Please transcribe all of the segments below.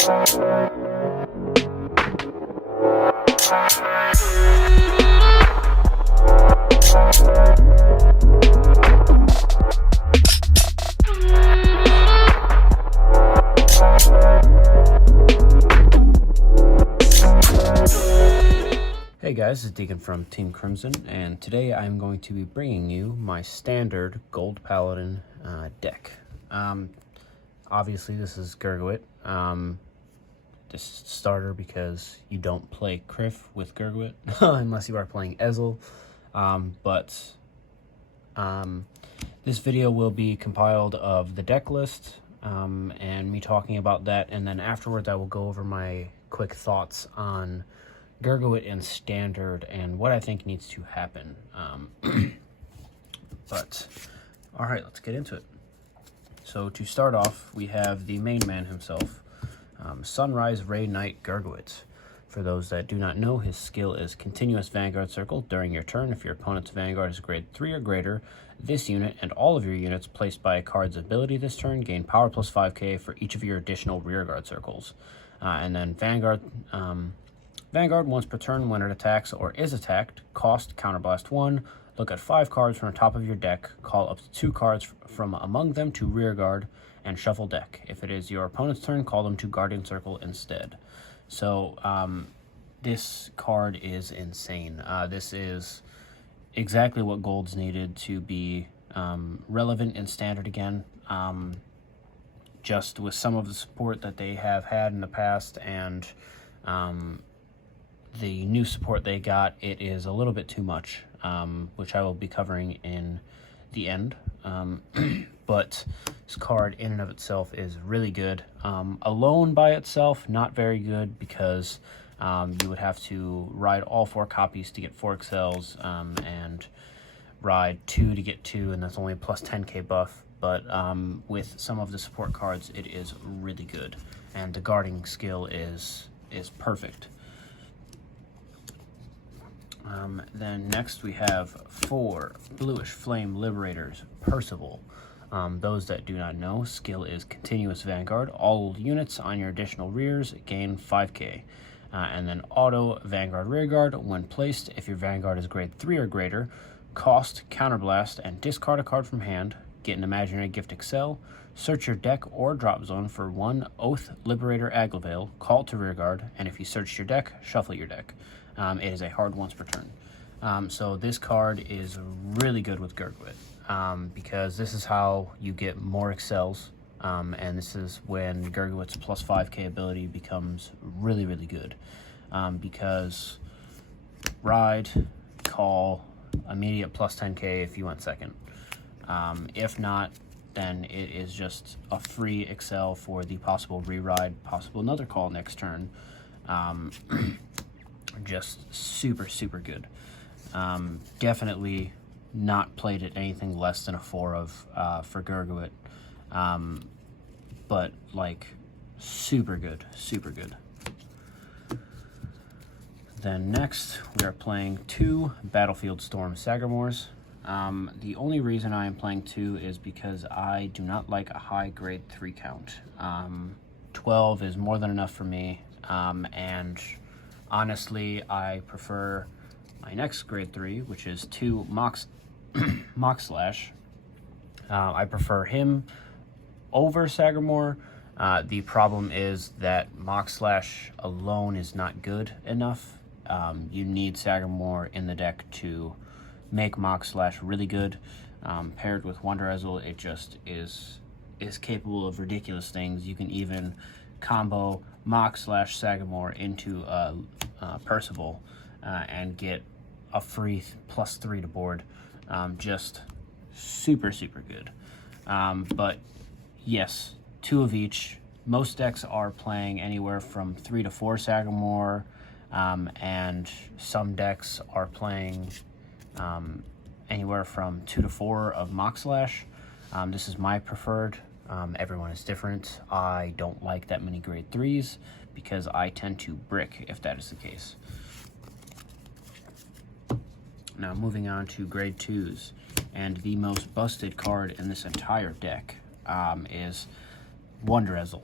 Hey guys, this is Dekin from Team Crimson, and today I'm going to be bringing you my standard Gold Paladin deck. Obviously this is Gurguit. This is starter because you don't play Criff with Gurguit unless you are playing Ezel. This video will be compiled of the deck list and me talking about that, and then afterwards I will go over my quick thoughts on Gurguit and standard and what I think needs to happen. All right, let's get into it. So to start off, we have the main man himself, Sunrise Ray Knight Gurguit. For those that do not know, his skill is Continuous Vanguard Circle. During your turn, if your opponent's Vanguard is grade 3 or greater, this unit and all of your units placed by a card's ability this turn gain power plus 5k for each of your additional rearguard circles. And then Vanguard, once per turn when it attacks or is attacked, cost Counterblast 1, look at 5 cards from the top of your deck, call up to 2 cards from among them to rearguard, and shuffle deck. If it is your opponent's turn, call them to Guardian Circle instead. So this card is insane. This is exactly what Gold's needed to be relevant in standard again. Just with some of the support that they have had in the past and the new support they got, it is a little bit too much, which I will be covering in the end. But this card in and of itself is really good. Alone by itself, not very good, because you would have to ride all 4 copies to get 4 excels, and ride 2 to get 2, and that's only a plus 10k buff. But with some of the support cards, it is really good, and the guarding skill is perfect. Then next we have 4 Bluish Flame Liberators Percival. Those that do not know, skill is Continuous Vanguard. All units on your additional rears gain 5k. And then auto Vanguard Rearguard. When placed, if your Vanguard is grade 3 or greater, cost Counterblast and discard a card from hand, get an Imaginary Gift Excel, search your deck or drop zone for 1 Oath Liberator Aglavale, call to rearguard, and if you search your deck, shuffle your deck. It is a hard once per turn. So this card is really good with Gurguit, because this is how you get more excels, and this is when Gurguit's plus 5k ability becomes really, really good, because ride, call, immediate plus 10k if you went second. If not, then it is just a free excel for the possible re-ride, possible another call next turn. Just super, super good. Definitely not played at anything less than a 4 of for Gurguit, but like super good, super good. Then next we are playing 2 Battlefield Storm Sagamores. The only reason I am playing 2 is because I do not like a high grade 3 count. 12 is more than enough for me, and honestly, I prefer my next grade 3, which is 2 Mock Slash. I prefer him over Sagamore. The problem is that Mock Slash alone is not good enough. You need Sagamore in the deck to make Mock Slash really good. Paired with Wonder Ezel, it just is capable of ridiculous things. You can even combo Mock Slash Sagamore into Percival and get a free plus 3 to board. Just super, super good. But yes, 2 of each. Most decks are playing anywhere from 3 to 4 Sagamore, and some decks are playing anywhere from 2 to 4 of Mock Slash. This is my preferred. Everyone is different. I don't like that many grade 3s because I tend to brick if that is the case. Now moving on to grade 2s, and the most busted card in this entire deck is Wonder Ezel.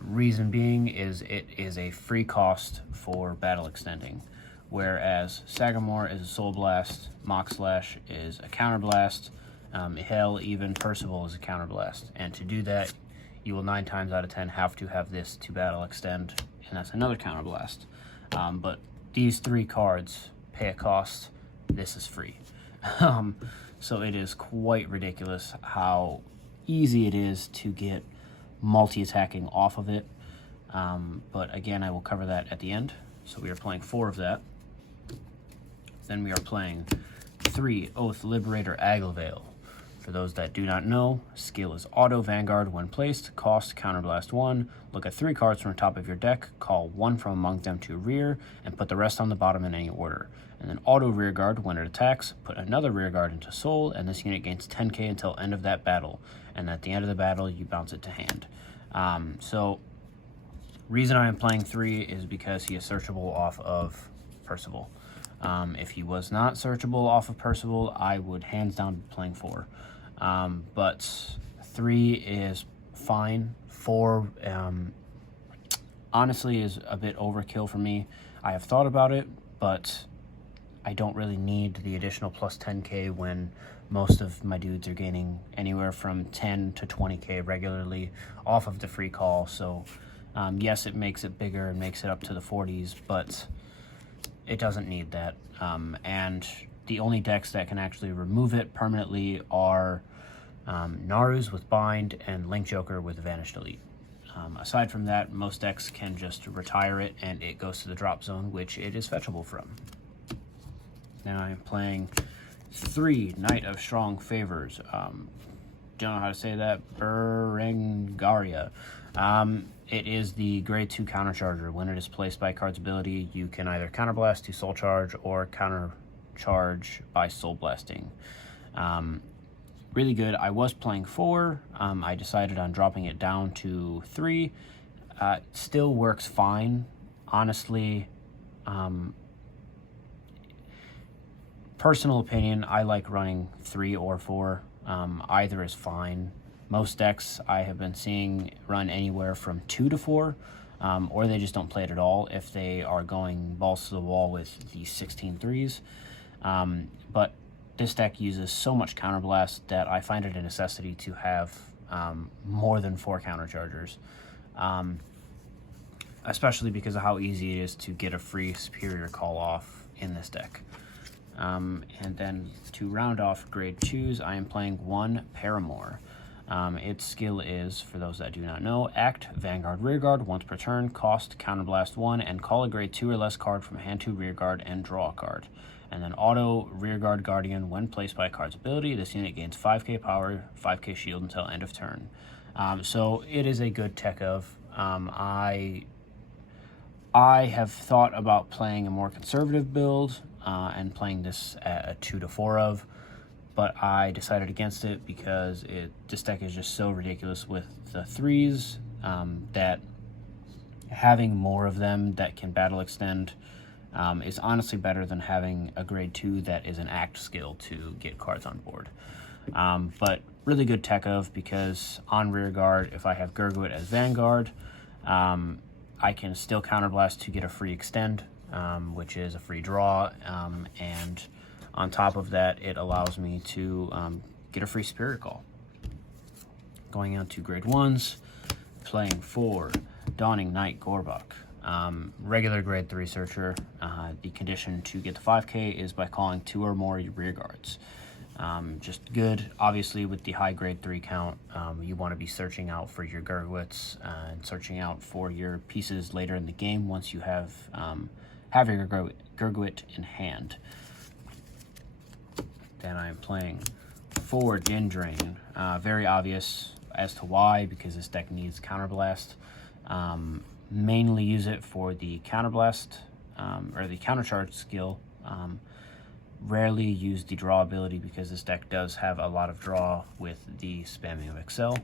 Reason being is it is a free cost for battle extending, whereas Sagamore is a Soul Blast, Mock Slash is a Counter Blast, hell, even Percival is a Counter Blast. And to do that, you will 9 times out of 10 have to have this to battle extend, and that's another Counter Blast. But these 3 cards pay a cost, this is free. So it is quite ridiculous how easy it is to get multi-attacking off of it. But again, I will cover that at the end. So we are playing 4 of that. Then we are playing 3 Oath Liberator Agilveil. For those that do not know, skill is Auto Vanguard when placed, cost Counterblast 1. Look at 3 cards from the top of your deck, call 1 from among them to rear, and put the rest on the bottom in any order. And then Auto Rearguard when it attacks, put another Rearguard into Soul, and this unit gains 10k until end of that battle. And at the end of the battle, you bounce it to hand. So, reason I am playing 3 is because he is searchable off of Percival. If he was not searchable off of Percival, I would hands down be playing 4. But 3 is fine. 4 honestly is a bit overkill for me. I have thought about it, but I don't really need the additional plus 10k when most of my dudes are gaining anywhere from 10 to 20k regularly off of the free call. So yes, it makes it bigger and makes it up to the 40s, but it doesn't need that. And the only decks that can actually remove it permanently are Naru's with Bind and Link Joker with Vanished Elite. Aside from that, most decks can just retire it and it goes to the drop zone, which it is fetchable from. Then I am playing 3 Knight of Strong Favors. Don't know how to say that. Berengaria. It is the grade 2 counter charger. When it is placed by card's ability, you can either counterblast to soul charge or counter charge by soul blasting. Really good. I was playing 4. I decided on dropping it down to 3. Still works fine. Honestly, personal opinion, I like running 3 or 4. Either is fine. Most decks I have been seeing run anywhere from 2 to 4, or they just don't play it at all if they are going balls to the wall with the 16 threes. But this deck uses so much counterblast that I find it a necessity to have more than 4 counterchargers, especially because of how easy it is to get a free superior call off in this deck. And then to round off grade 2s, I am playing 1 Paramore. Its skill is, for those that do not know, act, Vanguard, Rearguard, once per turn, cost, Counterblast 1, and call a grade 2 or less card from hand to Rearguard and draw a card. And then auto, Rearguard Guardian, when placed by a card's ability, this unit gains 5k power, 5k shield until end of turn. So it is a good tech of. I have thought about playing a more conservative build and playing this at a 2 to 4 of, but I decided against it because this deck is just so ridiculous with the 3s that having more of them that can battle extend is honestly better than having a grade 2 that is an act skill to get cards on board. But really good tech of, because on rear guard, if I have Gurguit as Vanguard, I can still counterblast to get a free extend, which is a free draw, and on top of that, it allows me to get a free Superior Call. Going on to grade 1s, playing 4 Dawning Knight Gorbak. Regular grade 3 searcher. The condition to get the 5k is by calling 2 or more rear guards. Just good. Obviously, with the high grade 3 count, you want to be searching out for your Gurguits and searching out for your pieces later in the game once you have your Gurguit in hand. Then I am playing 4 Din Drain. Very obvious as to why, because this deck needs Counterblast. Mainly use it for the Counterblast or the Countercharge skill. Rarely use the draw ability because this deck does have a lot of draw with the spamming of Excel.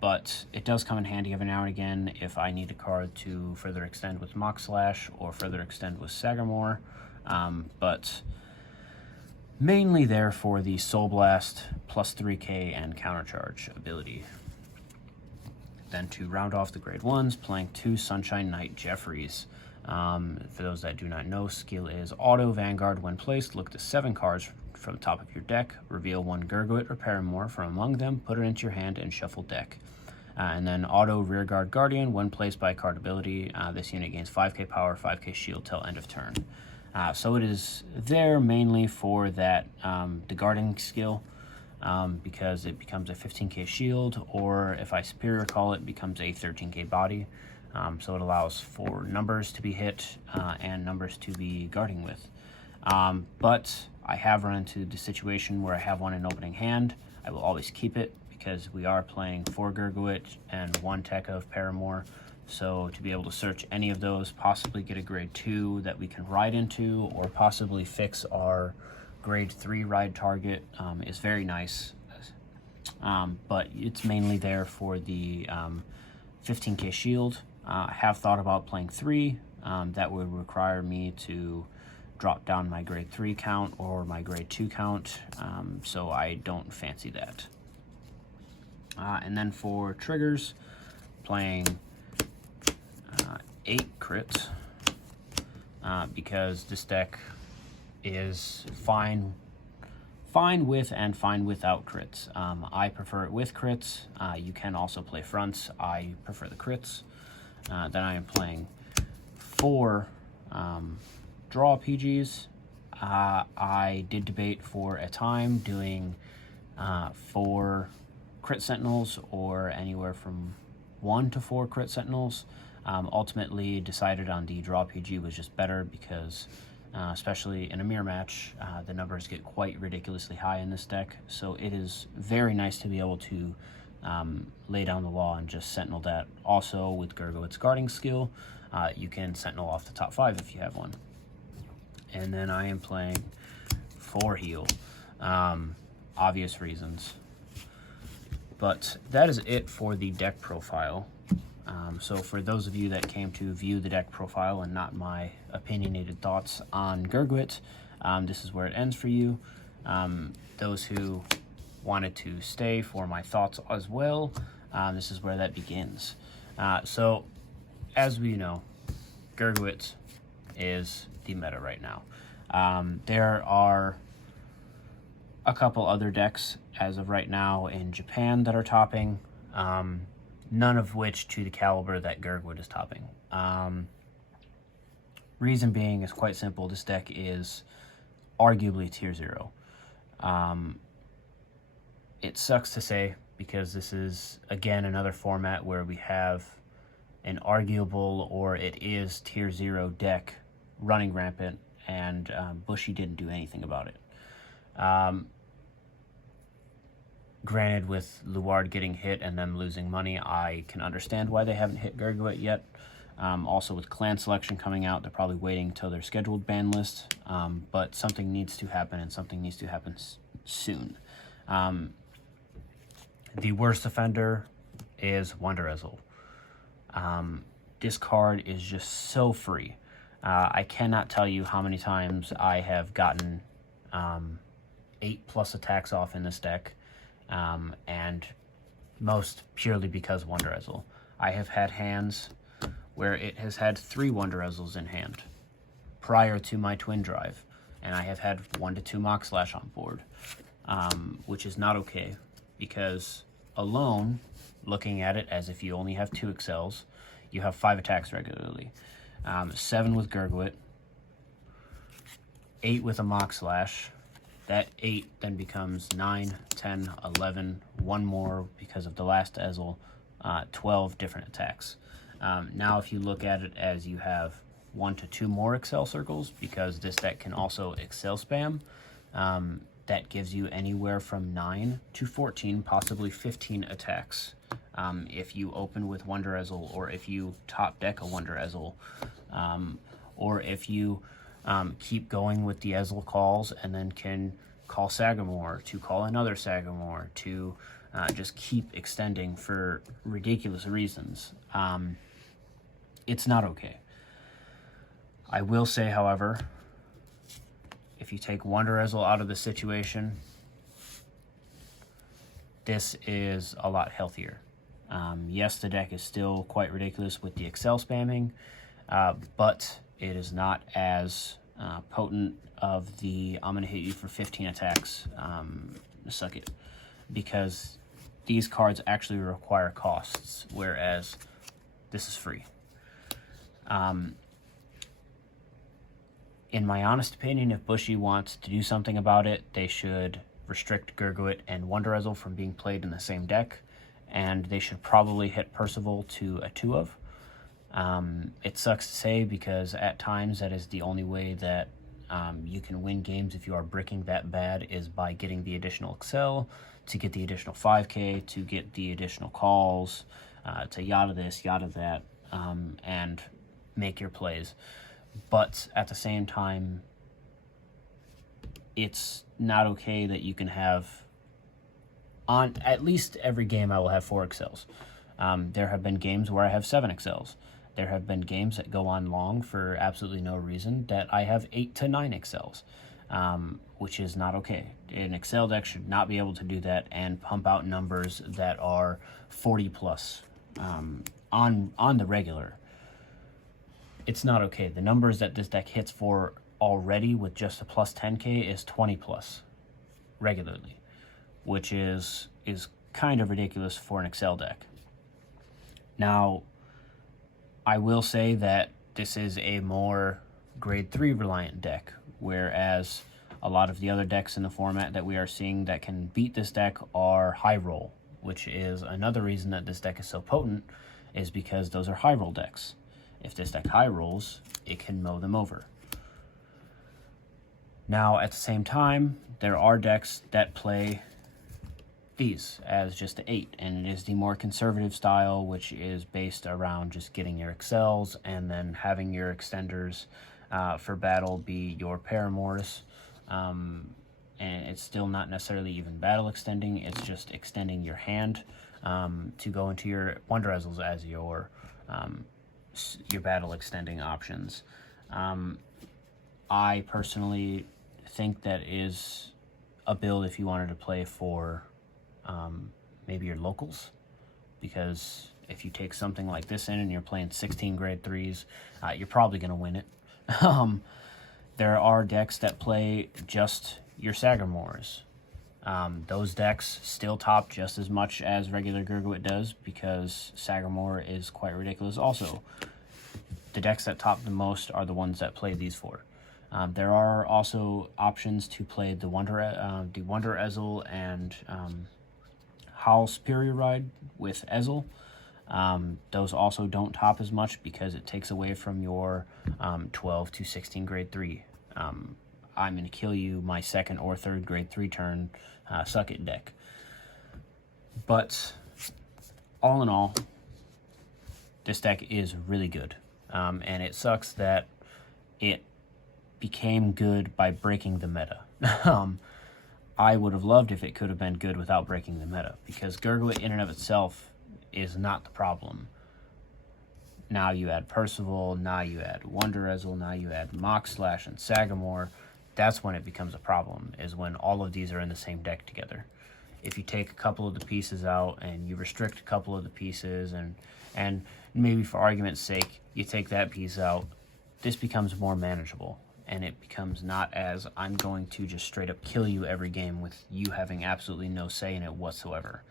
But it does come in handy every now and again if I need a card to further extend with Mock Slash or further extend with Sagamore. But mainly there for the Soul Blast plus 3k and Countercharge ability. then to round off the grade 1s, playing 2 Sunshine Knight Jeffries. For those that do not know, skill is Auto Vanguard. When placed, look to 7 cards from the top of your deck, reveal 1 Gurguit or Paramore from among them, put it into your hand, and shuffle deck. And then Auto Rearguard Guardian. When placed by card ability, this unit gains 5k power, 5k shield till end of turn. So it is there mainly for that the guarding skill, because it becomes a 15k shield, or if I superior call it, becomes a 13k body. So it allows for numbers to be hit and numbers to be guarding with. But I have run into the situation where I have one in opening hand. I will always keep it because we are playing 4 Gurguit and 1 Tech of Paramore. So to be able to search any of those, possibly get a grade 2 that we can ride into, or possibly fix our grade 3 ride target is very nice. But it's mainly there for the 15k shield. I have thought about playing 3. That would require me to drop down my grade 3 count or my grade 2 count, so I don't fancy that. And then for triggers, playing 8 crits, because this deck is fine with and fine without crits. I prefer it with crits. You can also play fronts. I prefer the crits. Then I am playing 4 draw PGs. I did debate for a time doing 4 crit sentinels, or anywhere from 1 to 4 crit sentinels. Ultimately decided on the draw PG was just better because especially in a mirror match, the numbers get quite ridiculously high in this deck. So it is very nice to be able to lay down the law and just sentinel that. Also with Gurguit's guarding skill, you can sentinel off the top 5 if you have one. And then I am playing 4 heal, obvious reasons. But that is it for the deck profile. So for those of you that came to view the deck profile and not my opinionated thoughts on Gurguit, this is where it ends for you. Those who wanted to stay for my thoughts as well, this is where that begins. So as we know, Gurguit is the meta right now. There are a couple other decks as of right now in Japan that are topping, none of which to the caliber that Gurguit is topping. Reason being is quite simple. This deck is arguably tier 0. It sucks to say, because this is, again, another format where we have an arguable, or it is tier 0 deck running rampant, and Bushy didn't do anything about it. Granted, with Luard getting hit and then losing money, I can understand why they haven't hit Gurguit yet. Also with clan selection coming out, they're probably waiting until their scheduled ban list, but something needs to happen, and something needs to happen soon. The worst offender is Wonder Ezel. This card is just so free. I cannot tell you how many times I have gotten 8+ attacks off in this deck, and most purely because Wonder Ezel. I have had hands where it has had 3 Wonder Ezels in hand prior to my twin drive, and I have had 1 to 2 Mock Slash on board, which is not okay, because alone, looking at it as if you only have 2 excels, you have 5 attacks regularly. 7 with Gurguit, 8 with a Mock Slash. That 8 then becomes 9, 10, 11, 1 more because of the last Ezel, 12 different attacks. Now if you look at it as you have 1 to 2 more Excel circles, because this deck can also Excel spam, that gives you anywhere from 9 to 14, possibly 15 attacks. If you open with Wonder Ezel, or if you top deck a Wonder Ezel, or if you keep going with the Ezel calls and then can call Sagamore, to call another Sagamore, to just keep extending for ridiculous reasons. It's not okay. I will say, however, if you take Wonder Ezel out of the situation, this is a lot healthier. Yes, the deck is still quite ridiculous with the Excel spamming, but it is not as potent of the I'm going to hit you for 15 attacks, suck it, because these cards actually require costs, whereas this is free. In my honest opinion, if Bushy wants to do something about it, they should restrict Gurguit and Wonderezel from being played in the same deck, and they should probably hit Percival to a 2 of. It sucks to say, because at times that is the only way that you can win games if you are bricking that bad, is by getting the additional Excel, to get the additional 5k, to get the additional calls, to yada this, yada that, and make your plays. But at the same time, it's not okay that you can have, on at least every game I will have 4 Excels. There have been games where I have 7 Excels. There have been games that go on long for absolutely no reason that I have 8 to 9 Excels, which is not okay. An Excel deck should not be able to do that and pump out numbers that are 40 plus on the regular. It's not okay. The numbers that this deck hits for already with just a plus 10k is 20 plus regularly, which is kind of ridiculous for an Excel deck. Now, I will say that this is a more grade 3 reliant deck, whereas a lot of the other decks in the format that we are seeing that can beat this deck are high roll, which is another reason that this deck is so potent, is because those are high roll decks. If this deck high rolls, it can mow them over. Now, at the same time, there are decks that play these as just an 8, and it is the more conservative style, which is based around just getting your Excels and then having your extenders for battle be your paramours. And it's still not necessarily even battle extending, it's just extending your hand to go into your Wonderezels as your battle extending options. I personally think that is a build if you wanted to play for maybe your locals, because if you take something like this in and you're playing 16 grade 3s, you're probably going to win it. There are decks that play just your Sagamores. Those decks still top just as much as regular Gurguit does, because Sagamore is quite ridiculous also. The decks that top the most are the ones that play these 4. There are also options to play the Wonderezel and Howl Superior Ride with Ezel. Those also don't top as much because it takes away from your 12 to 16 grade 3. I'm going to kill you my 2nd or 3rd grade 3 turn suck it deck. But all in all, this deck is really good. And it sucks that it became good by breaking the meta. I would have loved if it could have been good without breaking the meta, because Gurguit in and of itself is not the problem. Now you add Percival, now you add Wonderezel, now you add Mock Slash and Sagamore. That's when it becomes a problem, is when all of these are in the same deck together. If you take a couple of the pieces out and you restrict a couple of the pieces, and maybe for argument's sake, you take that piece out, this becomes more manageable. And it becomes not as, I'm going to just straight up kill you every game with you having absolutely no say in it whatsoever.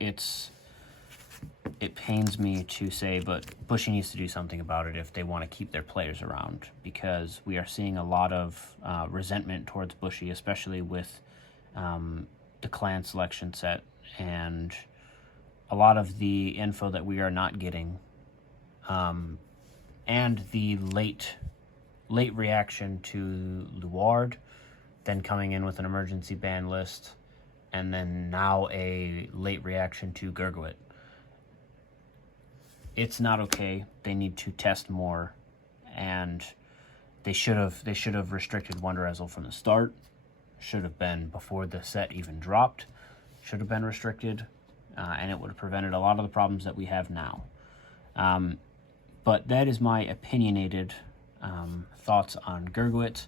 It pains me to say, but Bushy needs to do something about it if they want to keep their players around, because we are seeing a lot of resentment towards Bushy, especially with the clan selection set and a lot of the info that we are not getting. And the late reaction to Luard, then coming in with an emergency ban list, and then now a late reaction to Gurguit. It's not okay. They need to test more, and they should have restricted Wonderezel from the start. Should have been before the set even dropped. Should have been restricted, and it would have prevented a lot of the problems that we have now. But that is my opinionated thoughts on Gurguit.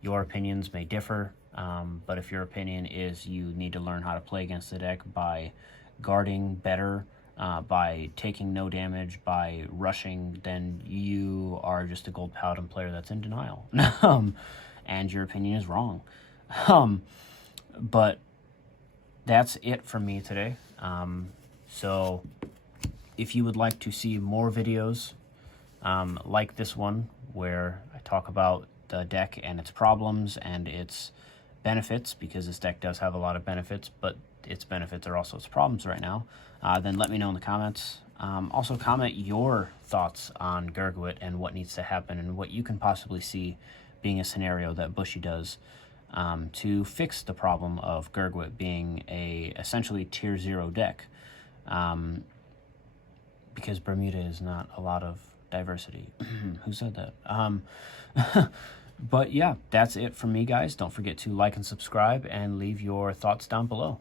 Your opinions may differ. But if your opinion is you need to learn how to play against the deck by guarding better, by taking no damage, by rushing, then you are just a gold paladin player that's in denial. And your opinion is wrong. But that's it from me today. So if you would like to see more videos like this one, where I talk about the deck and its problems and its benefits, because this deck does have a lot of benefits, but its benefits are also its problems right now, then let me know in the comments. Also comment your thoughts on Gurguit and what needs to happen and what you can possibly see being a scenario that Bushy does to fix the problem of Gurguit being a essentially tier 0 deck, because Bermuda is not a lot of diversity. Who said that? But yeah, that's it from me, guys. Don't forget to like and subscribe and leave your thoughts down below.